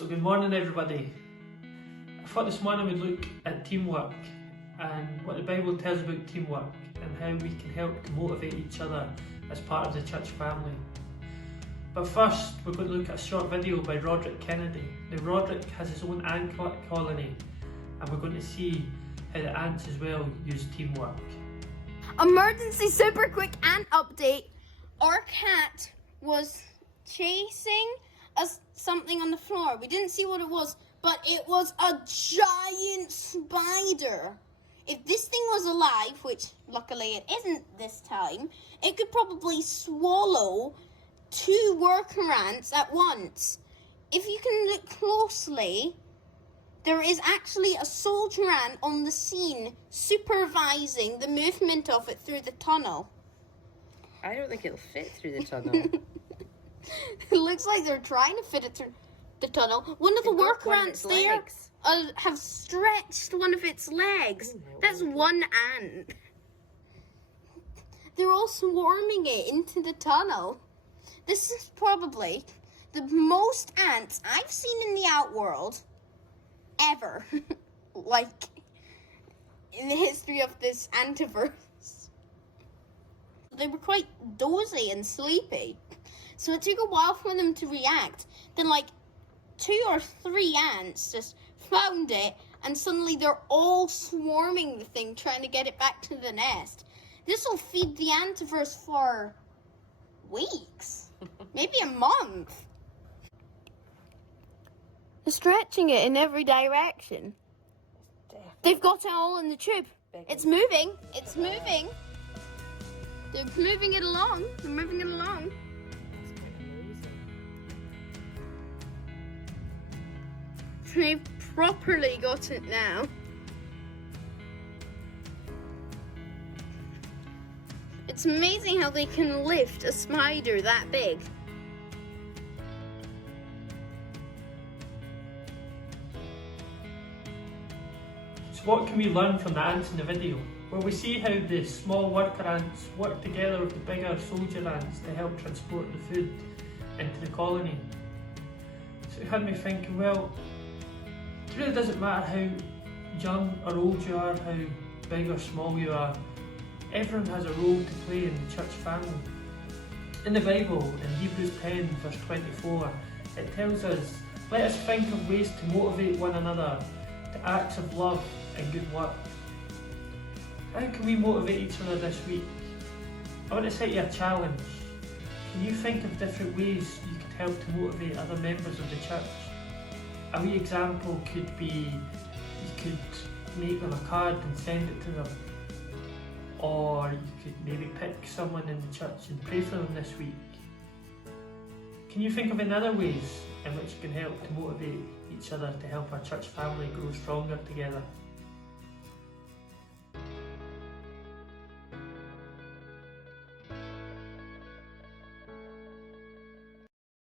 So good morning everybody. I thought this morning we'd look at teamwork and what the Bible tells about teamwork and how we can help to motivate each other as part of the church family. But first we're going to look at a short video by Roderick Kennedy. Now Roderick has his own ant colony and we're going to see how the ants as well use teamwork. Emergency super quick ant update. Our cat was chasing something on the floor. We didn't see what it was, but it was a giant spider. If this thing was alive, which luckily it isn't this time, it could probably swallow 2 worker ants at once. If you can look closely, there is actually a soldier ant on the scene supervising the movement of it through the tunnel. I don't think it'll fit through the tunnel. It looks like they're trying to fit it through the tunnel. One of the worker ants there have stretched one of its legs. That's one ant. They're all swarming it into the tunnel. This is probably the most ants I've seen in the outworld ever. Like, in the history of this antiverse. They were quite dozy and sleepy. So it took a while for them to react. Then like 2 or 3 ants just found it and suddenly they're all swarming the thing trying to get it back to the nest. This will feed the antiverse for weeks, maybe a month. They're stretching it in every direction. They've got it all in the tube. It's moving. It's moving. They're moving it along. They're moving it along. They've properly got it now. It's amazing how they can lift a spider that big. So what can we learn from the ants in the video? Well, we see how the small worker ants work together with the bigger soldier ants to help transport the food into the colony. So it had me thinking, well, it really doesn't matter how young or old you are, how big or small you are, everyone has a role to play in the church family. In the Bible, in Hebrews 10 verse 24, it tells us, let us think of ways to motivate one another to acts of love and good works. How can we motivate each other this week? I want to set you a challenge. Can you think of different ways you could help to motivate other members of the church? A wee example could be, you could make them a card and send it to them. Or you could maybe pick someone in the church and pray for them this week. Can you think of any other ways in which you can help to motivate each other to help our church family grow stronger together?